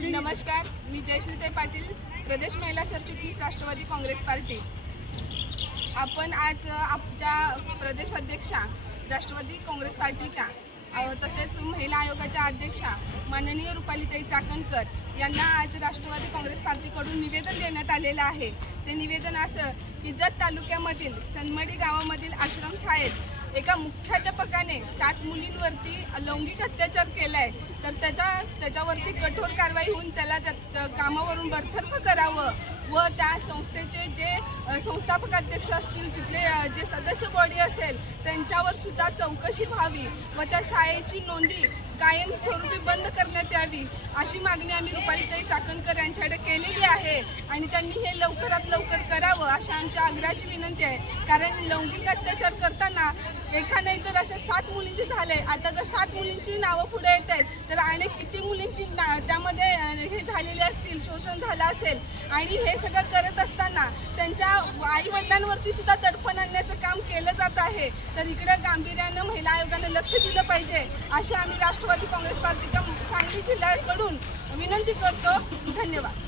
नमस्कार मी जयश्रीताई पाटील प्रदेश महिला सरचिटणीस राष्ट्रवादी काँग्रेस पार्टी. आपण आज आपच्या आमच्या प्रदेश अध्यक्षा राष्ट्रवादी काँग्रेस पार्टीच्या तसेच महिला आयोगाच्या अध्यक्षा माननीय रुपालीताई चाकणकर यांना आज राष्ट्रवादी काँग्रेस पार्टीकडून निवेदन देण्यात आलेलं आहे. ते निवेदन असं की जत तालुक्यामधील सनमडी गावामधील आश्रमशाळेत एका मुख्याध्यापकाने सात मुलींवरती लैंगिक अत्याचार केला आहे तर त्याचा त्याच्यावरती कठोर कारवाई होऊन त्याला त्या कामावरून बरतर्फ करावं व त्या संस्थेचे जे संस्थापक अध्यक्ष असतील तिथले जे सदस्य बॉडी असेल त्यांच्यावर सुद्धा चौकशी व्हावी व त्या शाळेची नोंदी कायमस्वरूपी बंद करण्यात यावी अशी मागणी आम्ही रुपालीताई चाकणकर यांच्याकडे केलेली आहे आणि त्यांनी हे लवकरात लवकर करावं अशा आमच्या आग्रहाची विनंती आहे. कारण लैंगिक अत्याचार करताना एका नाही तर अशा सात मुलींचे झाले आता जर सात मुलींची नावं पुढे येत आहेत असतील शोषण झालं असेल आणि हे सगळं करत असताना त्यांच्या आईवडिलांवरती सुद्धा दडपण आणण्याचं काम केलं जात आहे. तर इकडं गांभीर्यानं महिला आयोगानं लक्ष दिलं पाहिजे अशी आम्ही राष्ट्रवादी काँग्रेस पार्टीच्या सांगली जिल्ह्याकडून विनंती करतो. धन्यवाद.